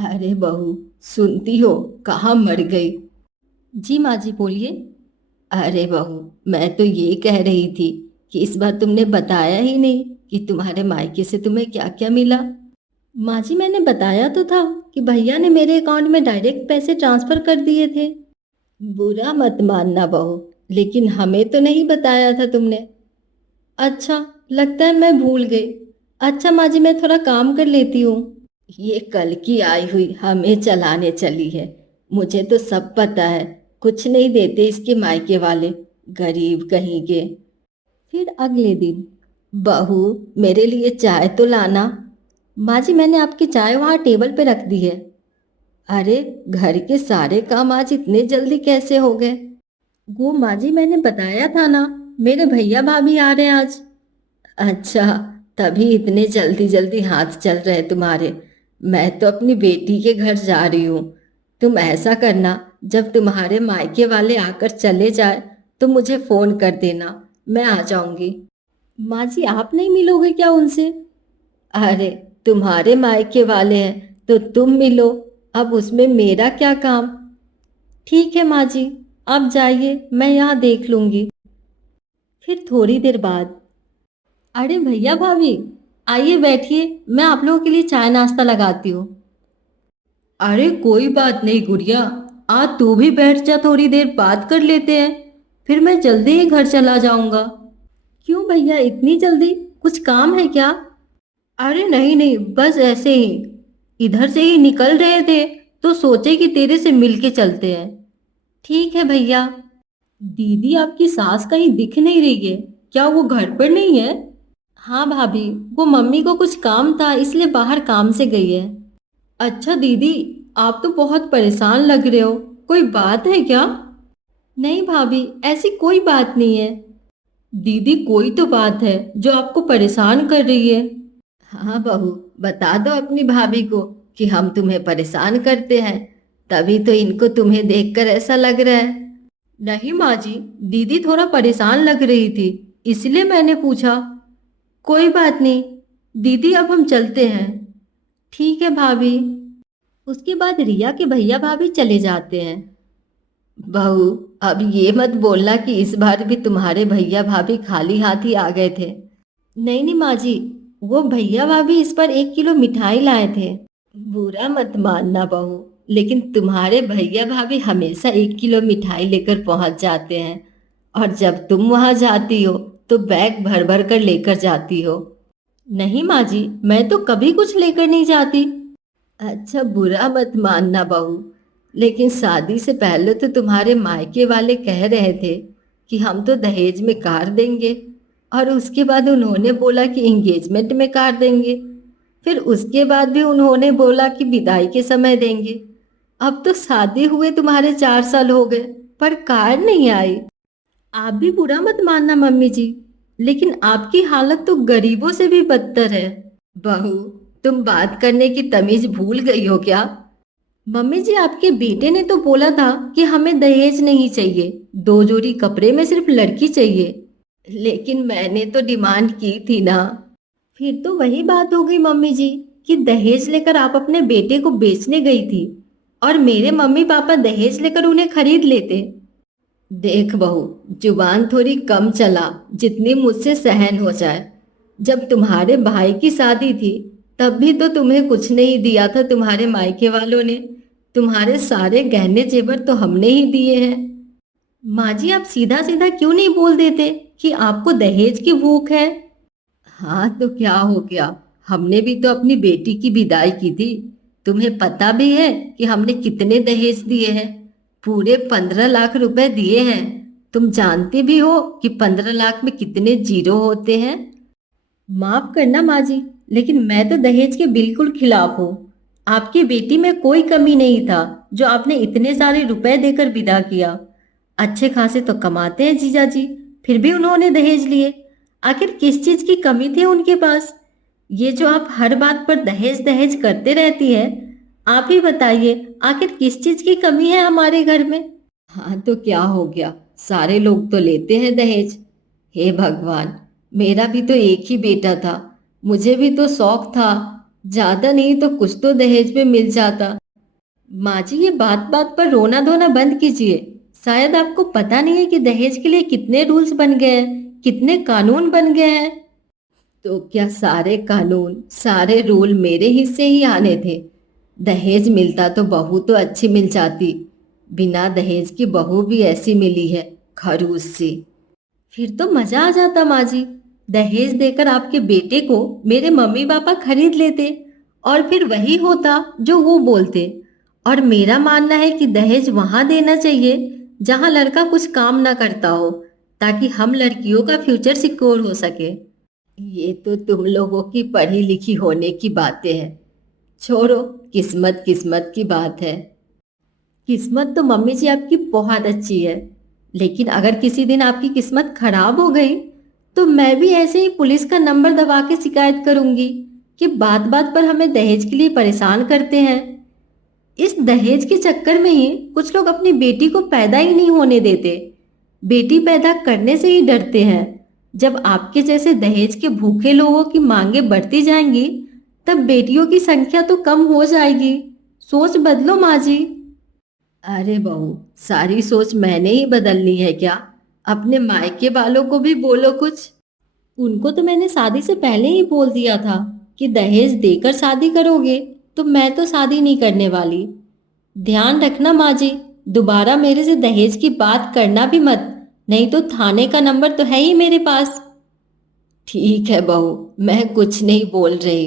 अरे बहू, सुनती हो? कहाँ मर गई? जी माँ जी बोलिए। अरे बहू, मैं तो ये कह रही थी कि इस बार तुमने बताया ही नहीं कि तुम्हारे मायके से तुम्हें क्या क्या मिला। माँ जी मैंने बताया तो था कि भैया ने मेरे अकाउंट में डायरेक्ट पैसे ट्रांसफर कर दिए थे। बुरा मत मानना बहू, लेकिन हमें तो नहीं बताया था तुमने। अच्छा, लगता है मैं भूल गई। अच्छा माँ जी, मैं थोड़ा काम कर लेती हूँ। ये कल की आई हुई हमें चलाने चली है। मुझे तो सब पता है। कुछ नहीं देते इसके मायके वाले, गरीब कहीं के। फिर अगले दिन। बहू, मेरे लिए चाय तो लाना। माँ जी मैंने आपकी चाय वहाँ टेबल पे रख दी है। अरे, घर के सारे काम आज इतने जल्दी कैसे हो गए? वो माँ जी मैंने बताया था ना, मेरे भैया भाभी आ रहे हैं आज। अच्छा, तभी इतने जल्दी जल्दी हाथ चल रहे तुम्हारे। मैं तो अपनी बेटी के घर जा रही हूँ। तुम ऐसा करना, जब तुम्हारे मायके वाले आकर चले जाए तो मुझे फोन कर देना, मैं आ जाऊंगी। माँ जी आप नहीं मिलोगे क्या उनसे? अरे, तुम्हारे मायके वाले हैं तो तुम मिलो। अब उसमें मेरा क्या काम? ठीक है माँ जी, आप जाइए, मैं यहाँ देख लूंगी। फिर थोड़ी देर बाद। अरे भैया भाभी, आइए बैठिए, मैं आप लोगों के लिए चाय नाश्ता लगाती हूँ। अरे कोई बात नहीं गुड़िया, आ तू भी बैठ जा, थोड़ी देर बात कर लेते हैं। फिर मैं जल्दी ही घर चला जाऊंगा। क्यों भैया इतनी जल्दी, कुछ काम है क्या? अरे नहीं नहीं, बस ऐसे ही। इधर से ही निकल रहे थे तो सोचे कि तेरे से मिलके चलते हैं। ठीक है भैया। दीदी आपकी सास कहीं दिख नहीं रही है, क्या वो घर पर नहीं है? हाँ भाभी, वो मम्मी को कुछ काम था इसलिए बाहर काम से गई है। अच्छा दीदी, आप तो बहुत परेशान लग रहे हो, कोई बात है क्या? नहीं भाभी, ऐसी कोई बात नहीं है। दीदी, कोई तो बात है जो आपको परेशान कर रही है। हाँ बहू, बता दो अपनी भाभी को कि हम तुम्हें परेशान करते हैं, तभी तो इनको तुम्हें देखकर ऐसा लग रहा है। नहीं माँ जी, दीदी थोड़ा परेशान लग रही थी, इसलिए मैंने पूछा। कोई बात नहीं दीदी, अब हम चलते हैं। ठीक है भाभी। उसके बाद रिया के भैया भाभी चले जाते हैं। बहू, अब ये मत बोलना कि इस बार भी तुम्हारे भैया भाभी खाली हाथ ही आ गए थे। नहीं नहीं माँ जी, वो भैया भाभी इस पर 1 किलो मिठाई लाए थे। बुरा मत मानना बहू, लेकिन तुम्हारे भैया भाभी हमेशा 1 किलो मिठाई लेकर पहुंच जाते हैं। और जब तुम वहां जाती हो तो बैग भर भर कर लेकर जाती हो। नहीं माँ जी, मैं तो कभी कुछ लेकर नहीं जाती। अच्छा, बुरा मत मानना बहू, लेकिन शादी से पहले तो तुम्हारे मायके वाले कह रहे थे कि हम तो दहेज में कार देंगे, और उसके बाद उन्होंने बोला कि एंगेजमेंट में कार देंगे। फिर उसके बाद भी उन्होंने बोला कि विदाई के समय देंगे। अब तो शादी हुए तुम्हारे 4 साल हो गए, पर कार नहीं आई। आप भी बुरा मत मानना मम्मी जी, लेकिन आपकी हालत तो गरीबों से भी बदतर है। बहू, तुम बात करने की तमीज भूल गई हो क्या? मम्मी जी, आपके बेटे ने तो बोला था कि हमें दहेज नहीं चाहिए, 2 जोड़ी कपड़े में सिर्फ लड़की चाहिए। लेकिन मैंने तो डिमांड की थी ना। फिर तो वही बात हो गई मम्मी जी, कि दहेज लेकर आप अपने बेटे को बेचने गई थी और मेरे मम्मी पापा दहेज लेकर उन्हें खरीद लेते। देख बहू, जुबान थोड़ी कम चला, जितनी मुझसे सहन हो जाए। जब तुम्हारे भाई की शादी थी तब भी तो तुम्हें कुछ नहीं दिया था तुम्हारे मायके वालों ने। तुम्हारे सारे गहने जेवर तो हमने ही दिए हैं। माँ जी, आप सीधा सीधा क्यों नहीं बोल देते कि आपको दहेज की भूख है? हाँ तो क्या हो गया, हमने भी तो अपनी बेटी की विदाई की थी। तुम्हें पता भी है कि हमने कितने दहेज दिए हैं? पूरे 15 लाख रुपए दिए हैं। तुम जानती भी हो कि 15 लाख में कितने जीरो होते हैं। माफ करना माँ जी, लेकिन मैं तो दहेज के बिल्कुल खिलाफ हूँ। आपकी बेटी में कोई कमी नहीं था जो आपने इतने सारे रुपए देकर विदा किया। अच्छे खासे तो कमाते हैं जीजा जी, फिर भी उन्होंने दहेज लिए। आखिर किस चीज की कमी थी उनके पास? ये जो आप हर बात पर दहेज दहेज करते रहती है, आप ही बताइए, आखिर किस चीज की कमी है हमारे घर में? हाँ तो क्या हो गया, सारे लोग तो लेते हैं दहेज। हे भगवान, मेरा भी तो एक ही बेटा था, मुझे भी तो शौक था। ज्यादा नहीं तो कुछ तो दहेज में मिल जाता। माँ जी, ये बात बात पर रोना धोना बंद कीजिए। शायद आपको पता नहीं है कि दहेज के लिए कितने रूल्स बन गए हैं, कितने कानून बन गए हैं। तो क्या सारे कानून सारे रूल मेरे हिस्से ही आने थे? दहेज मिलता तो बहू तो अच्छी मिल जाती। बिना दहेज की बहू भी ऐसी मिली है, खरूस सी। फिर तो मजा आ जाता माँ जी। दहेज देकर आपके बेटे को मेरे मम्मी पापा खरीद लेते और फिर वही होता जो वो बोलते। और मेरा मानना है कि दहेज वहां देना चाहिए जहां लड़का कुछ काम ना करता हो, ताकि हम लड़कियों का फ्यूचर सिक्योर हो सके। ये तो तुम लोगों की पढ़ी लिखी होने की बातें हैं। छोड़ो, किस्मत किस्मत की बात है। किस्मत तो मम्मी जी आपकी बहुत अच्छी है, लेकिन अगर किसी दिन आपकी किस्मत खराब हो गई तो मैं भी ऐसे ही पुलिस का नंबर दबा के शिकायत करूंगी कि बात बात पर हमें दहेज के लिए परेशान करते हैं। इस दहेज के चक्कर में ही कुछ लोग अपनी बेटी को पैदा ही नहीं होने देते, बेटी पैदा करने से ही डरते हैं। जब आपके जैसे दहेज के भूखे लोगों की मांगे बढ़ती जाएंगी, तब बेटियों की संख्या तो कम हो जाएगी। सोच बदलो माँ जी। अरे बहू, सारी सोच मैंने ही बदलनी है क्या? अपने मायके वालों को भी बोलो कुछ। उनको तो मैंने शादी से पहले ही बोल दिया था कि दहेज देकर शादी करोगे तो मैं तो शादी नहीं करने वाली। ध्यान रखना माँ जी, दोबारा मेरे से दहेज की बात करना भी मत, नहीं तो थाने का नंबर तो है ही मेरे पास। ठीक है बहू, मैं कुछ नहीं बोल रही।